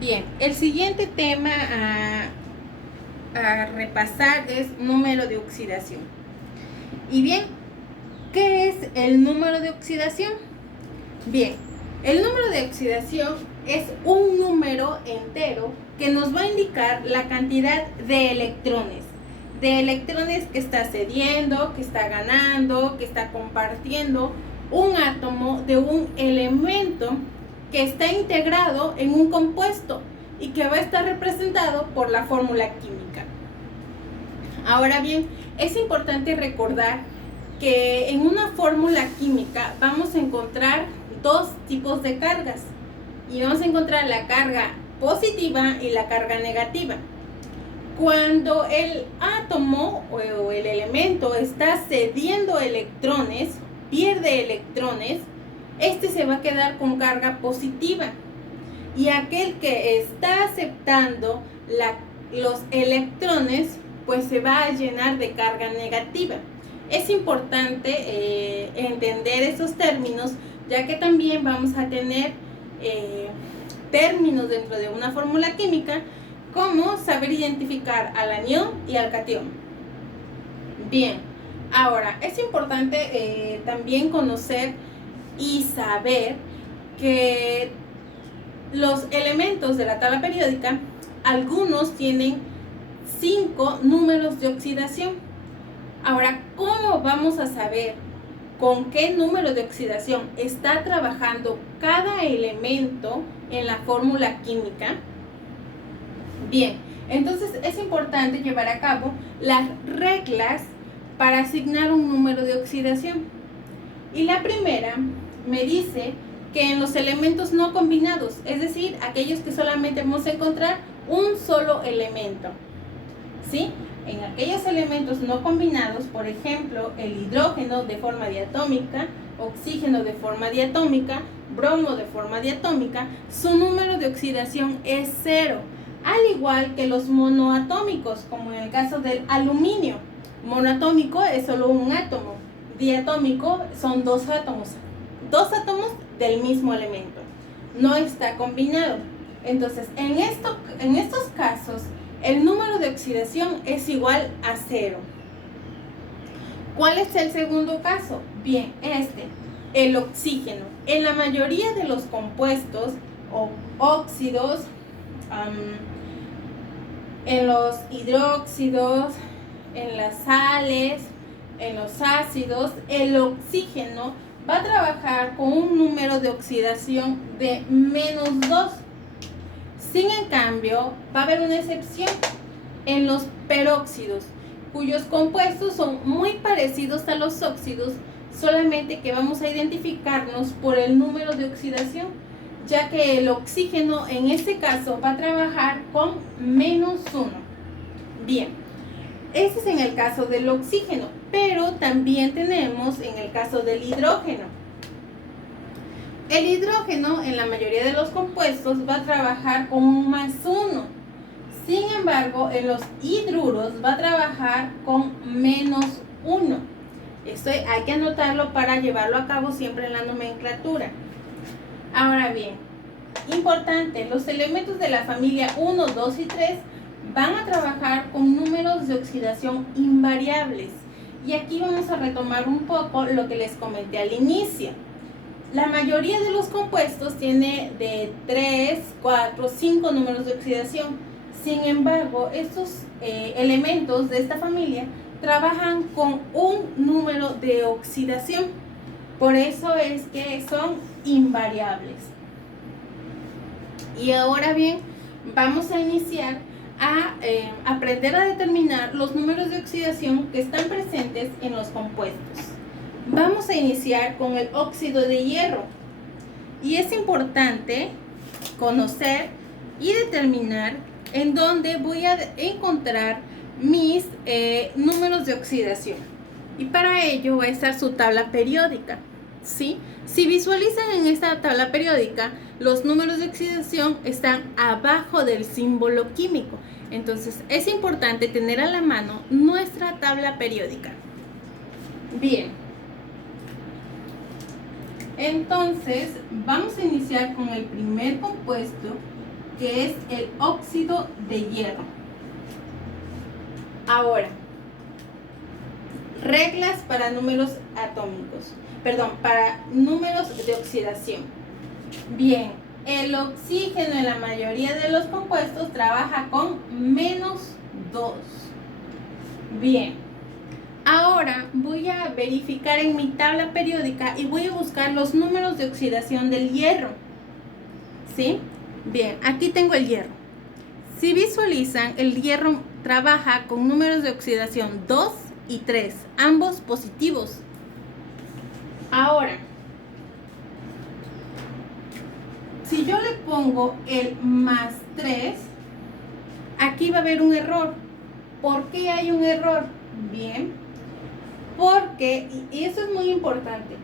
Bien, el siguiente tema a repasar es número de oxidación. Y bien, ¿qué es el número de oxidación? Bien, el número de oxidación es un número entero que nos va a indicar la cantidad de electrones que está cediendo, que está ganando, que está compartiendo un átomo de un elemento que está integrado en un compuesto y que va a estar representado por la fórmula química. Ahora bien, es importante recordar que en una fórmula química vamos a encontrar dos tipos de cargas y vamos a encontrar la carga positiva y la carga negativa. Cuando el átomo o el elemento está cediendo electrones, pierde electrones, este se va a quedar con carga positiva. Y aquel que está aceptando los electrones, pues se va a llenar de carga negativa. Es importante entender esos términos, ya que también vamos a tener términos dentro de una fórmula química, como saber identificar al anión y al catión. Bien, ahora es importante también conocer y saber que los elementos de la tabla periódica, algunos tienen 5 números de oxidación. Ahora, ¿cómo vamos a saber con qué número de oxidación está trabajando cada elemento en la fórmula química? Bien, entonces es importante llevar a cabo las reglas para asignar un número de oxidación. Y la primera me dice que en los elementos no combinados, es decir, aquellos que solamente vamos a encontrar un solo elemento, ¿sí? En aquellos elementos no combinados, por ejemplo, el hidrógeno de forma diatómica, oxígeno de forma diatómica, bromo de forma diatómica, su número de oxidación es 0, al igual que los monoatómicos, como en el caso del aluminio. Monoatómico es solo un átomo, diatómico son dos átomos del mismo elemento, no está combinado. Entonces, en estos casos, el número de oxidación es igual a 0. ¿Cuál es el segundo caso? Bien, el oxígeno. En la mayoría de los compuestos o óxidos, en los hidróxidos, en las sales, en los ácidos, el oxígeno va a trabajar con un número de oxidación de -2. Sin en cambio, va a haber una excepción en los peróxidos, cuyos compuestos son muy parecidos a los óxidos, solamente que vamos a identificarnos por el número de oxidación, ya que el oxígeno en este caso va a trabajar con -1. Bien, ese es en el caso del oxígeno, pero también tenemos en el caso del hidrógeno. El hidrógeno en la mayoría de los compuestos va a trabajar con un +1. Sin embargo, en los hidruros va a trabajar con -1. Esto hay que anotarlo para llevarlo a cabo siempre en la nomenclatura. Ahora bien, importante, los elementos de la familia 1, 2 y 3 van a trabajar con números de oxidación invariables. Y aquí vamos a retomar un poco lo que les comenté al inicio. La mayoría de los compuestos tiene de 3, 4, 5 números de oxidación. Sin embargo, estos elementos de esta familia trabajan con un número de oxidación. Por eso es que son invariables. Y ahora bien, vamos a iniciar a aprender a determinar los números de oxidación que están presentes en los compuestos. Vamos a iniciar con el óxido de hierro. Y es importante conocer y determinar en dónde voy a encontrar mis números de oxidación. Y para ello va a estar su tabla periódica, ¿sí? Si visualizan en esta tabla periódica, los números de oxidación están abajo del símbolo químico. Entonces, es importante tener a la mano nuestra tabla periódica. Bien. Entonces, vamos a iniciar con el primer compuesto, que es el óxido de hierro. Ahora, reglas para números atómicos, para números de oxidación. Bien, el oxígeno en la mayoría de los compuestos trabaja con -2. Bien, ahora voy a verificar en mi tabla periódica y voy a buscar los números de oxidación del hierro. ¿Sí? Bien, aquí tengo el hierro. Si visualizan, el hierro trabaja con números de oxidación 2 y 3, ambos positivos. Ahora, si yo le pongo el +3, aquí va a haber un error. ¿Por qué hay un error? Bien, porque, y eso es muy importante,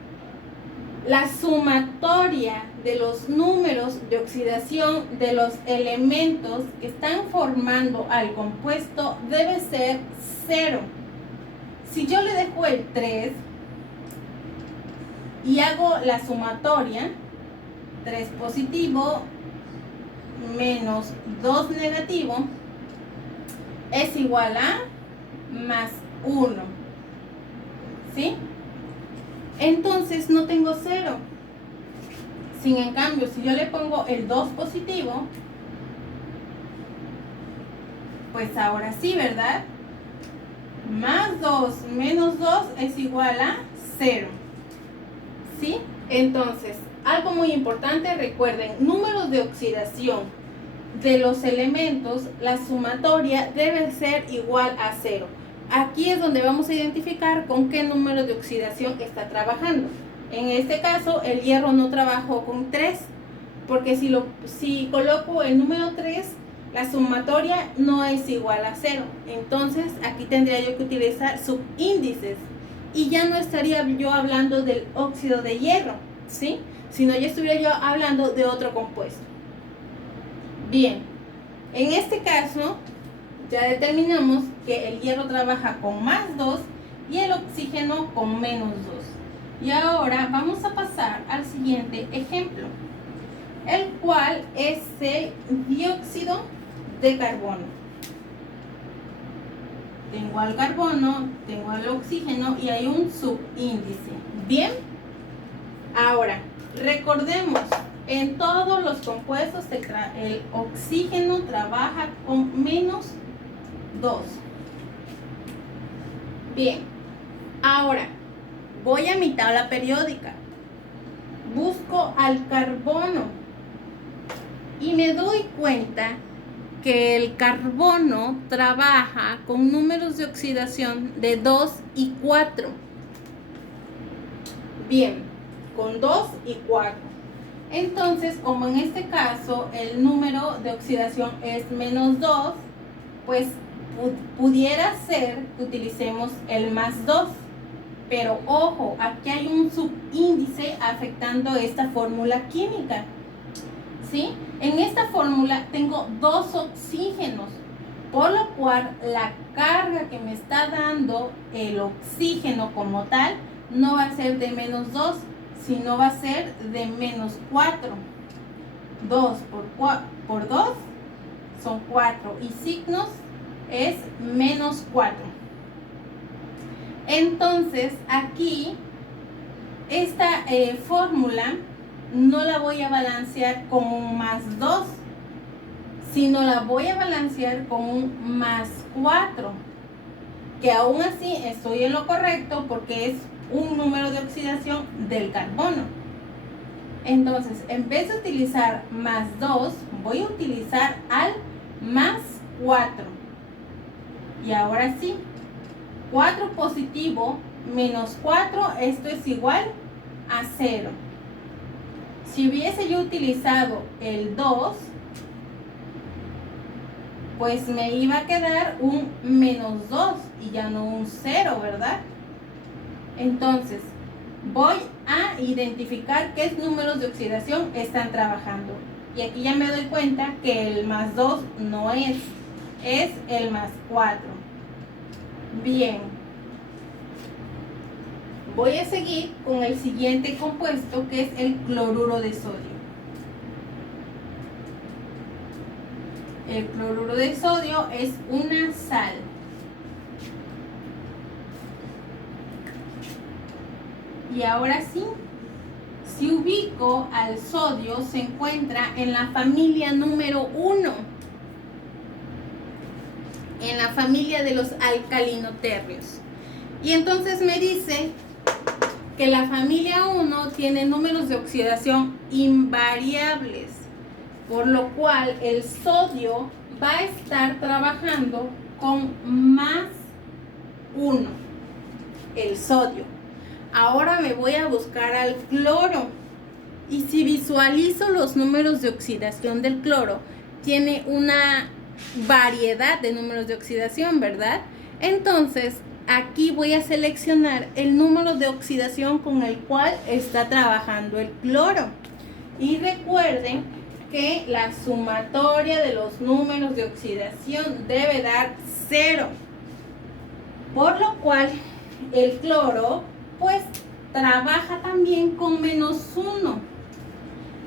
la sumatoria de los números de oxidación de los elementos que están formando al compuesto debe ser 0. Si yo le dejo el 3 y hago la sumatoria, 3 positivo menos 2 negativo es igual a +1. ¿Sí? Entonces no tengo 0. Sin en cambio, si yo le pongo el 2 positivo, pues ahora sí, ¿verdad? +2 menos 2 es igual a 0. ¿Sí? Entonces, algo muy importante, recuerden, números de oxidación de los elementos, la sumatoria debe ser igual a 0. Aquí es donde vamos a identificar con qué número de oxidación está trabajando. En este caso, el hierro no trabajó con 3, porque si coloco el número 3, la sumatoria no es igual a 0. Entonces, aquí tendría yo que utilizar subíndices. Y ya no estaría yo hablando del óxido de hierro, ¿sí? Sino ya estuviera yo hablando de otro compuesto. Bien, en este caso ya determinamos que el hierro trabaja con +2 y el oxígeno con -2. Y ahora vamos a pasar al siguiente ejemplo, el cual es el dióxido de carbono. Tengo al carbono, tengo al oxígeno y hay un subíndice. Bien, ahora recordemos, en todos los compuestos el oxígeno trabaja con -2. Bien, ahora voy a mi tabla periódica, busco al carbono y me doy cuenta que el carbono trabaja con números de oxidación de 2 y 4. Bien, con 2 y 4. Entonces, como en este caso el número de oxidación es -2, pues pudiera ser que utilicemos el +2. Pero ojo, aquí hay un subíndice afectando esta fórmula química. ¿Sí? En esta fórmula tengo 2 oxígenos, por lo cual la carga que me está dando el oxígeno como tal no va a ser de -2, sino va a ser de -4. 2 por 2 son 4 y signos es -4. Entonces aquí esta fórmula no la voy a balancear con un +2, sino la voy a balancear con un +4, que aún así estoy en lo correcto porque es un número de oxidación del carbono. Entonces, en vez de utilizar +2, voy a utilizar al +4. Y ahora sí, 4 positivo menos 4, esto es igual a 0. Si hubiese yo utilizado el 2, pues me iba a quedar un -2 y ya no un 0, ¿verdad? Entonces, voy a identificar qué números de oxidación están trabajando. Y aquí ya me doy cuenta que el +2 no es el +4. Bien. Voy a seguir con el siguiente compuesto, que es el cloruro de sodio. El cloruro de sodio es una sal. Y ahora sí, si ubico al sodio, se encuentra en la familia número 1, en la familia de los alcalinoterrios. Y entonces me dice que la familia 1 tiene números de oxidación invariables, por lo cual el sodio va a estar trabajando con más 1, el sodio. Ahora me voy a buscar al cloro. Y si visualizo los números de oxidación del cloro, tiene una variedad de números de oxidación, ¿verdad? Entonces, aquí voy a seleccionar el número de oxidación con el cual está trabajando el cloro. Y recuerden que la sumatoria de los números de oxidación debe dar 0. Por lo cual, el cloro pues trabaja también con -1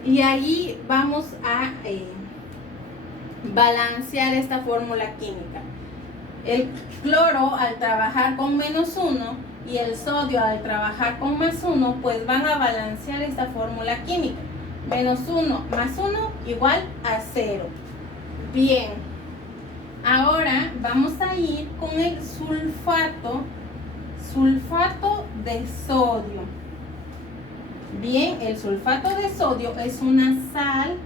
y ahí vamos a balancear esta fórmula química. El cloro al trabajar con -1 y el sodio al trabajar con +1 pues van a balancear esta fórmula química. -1 más 1 igual a 0. Bien, ahora vamos a ir con el sulfato de sodio. Bien, el sulfato de sodio es una sal,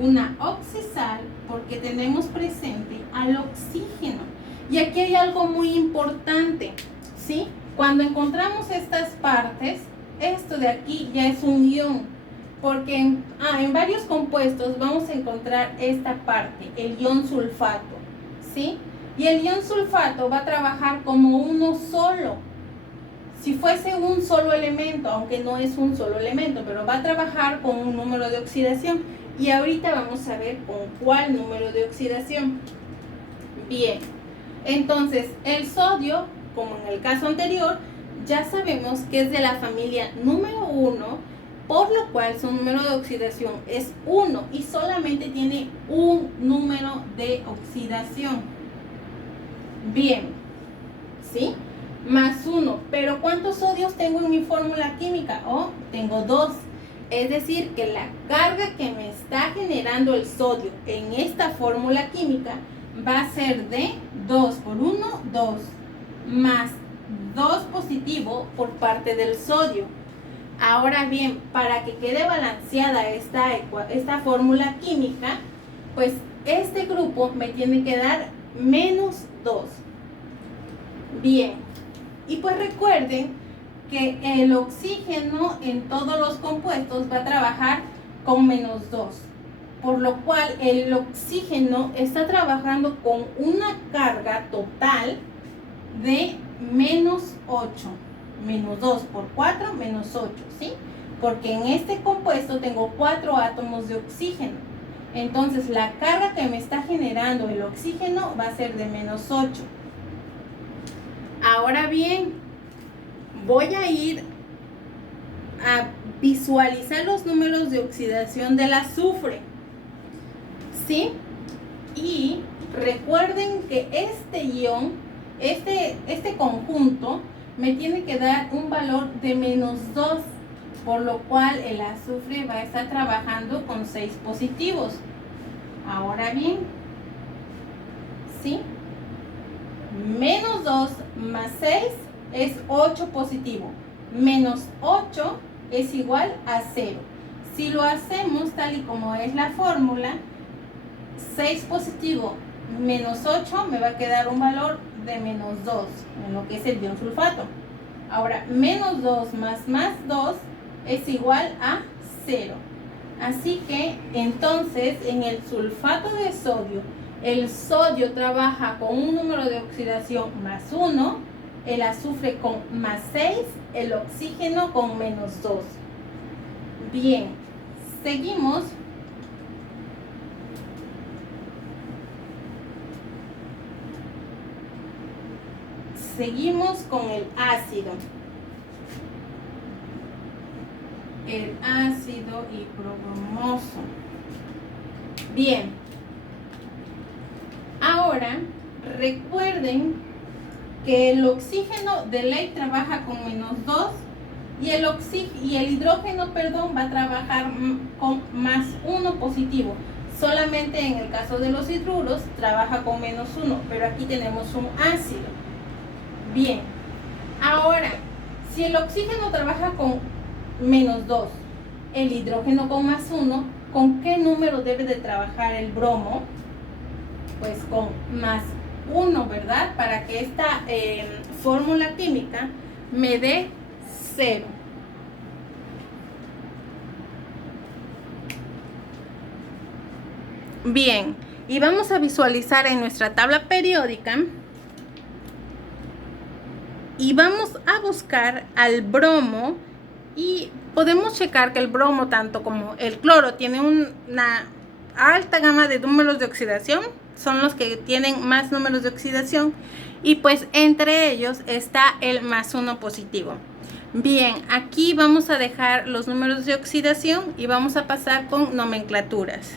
una oxisal, porque tenemos presente al oxígeno. Y aquí hay algo muy importante, ¿sí? Cuando encontramos estas partes, esto de aquí ya es un ion, porque en varios compuestos vamos a encontrar esta parte, el ion sulfato, ¿sí? Y el ion sulfato va a trabajar como uno solo. Si fuese un solo elemento, aunque no es un solo elemento, pero va a trabajar con un número de oxidación. Y ahorita vamos a ver con cuál número de oxidación. Bien, entonces el sodio, como en el caso anterior, ya sabemos que es de la familia número 1, por lo cual su número de oxidación es 1 y solamente tiene un número de oxidación. Bien, ¿sí? Más 1. Pero ¿cuántos sodios tengo en mi fórmula química? Tengo 2. Es decir, que la carga que me está generando el sodio en esta fórmula química va a ser de 2 por 1, 2, más 2 positivo por parte del sodio. Ahora bien, para que quede balanceada esta fórmula química, pues este grupo me tiene que dar -2. Bien, y pues recuerden que el oxígeno en todos los compuestos va a trabajar con -2, por lo cual el oxígeno está trabajando con una carga total de -8. -2 por 4, -8, ¿sí? Porque en este compuesto tengo 4 átomos de oxígeno. Entonces la carga que me está generando el oxígeno va a ser de -8. Ahora bien, voy a ir a visualizar los números de oxidación del azufre, ¿sí? Y recuerden que este ion, este conjunto, me tiene que dar un valor de -2, por lo cual el azufre va a estar trabajando con 6 positivos. Ahora bien, ¿sí? -2 más 6 es 8 positivo. -8 es igual a 0. Si lo hacemos tal y como es la fórmula, 6 positivo menos 8 me va a quedar un valor de -2 en lo que es el ion sulfato. Ahora, -2 más +2 es igual a 0. Así que entonces en el sulfato de sodio, el sodio trabaja con un número de oxidación +1, el azufre con +6, el oxígeno con -2. Bien, seguimos. Seguimos con el ácido. El ácido hipobromoso. Bien, Ahora, recuerden que el oxígeno de ley trabaja con -2 y el hidrógeno, va a trabajar con +1 positivo. Solamente en el caso de los hidruros trabaja con -1, pero aquí tenemos un ácido. Bien, ahora, si el oxígeno trabaja con -2, el hidrógeno con +1, ¿con qué número debe de trabajar el bromo? Pues con +1, ¿verdad? Para que esta fórmula química me dé 0. Bien, y vamos a visualizar en nuestra tabla periódica y vamos a buscar al bromo, y podemos checar que el bromo, tanto como el cloro, tiene una alta gama de números de oxidación. Son los que tienen más números de oxidación, y pues entre ellos está el +1 positivo. Bien, aquí vamos a dejar los números de oxidación y vamos a pasar con nomenclaturas.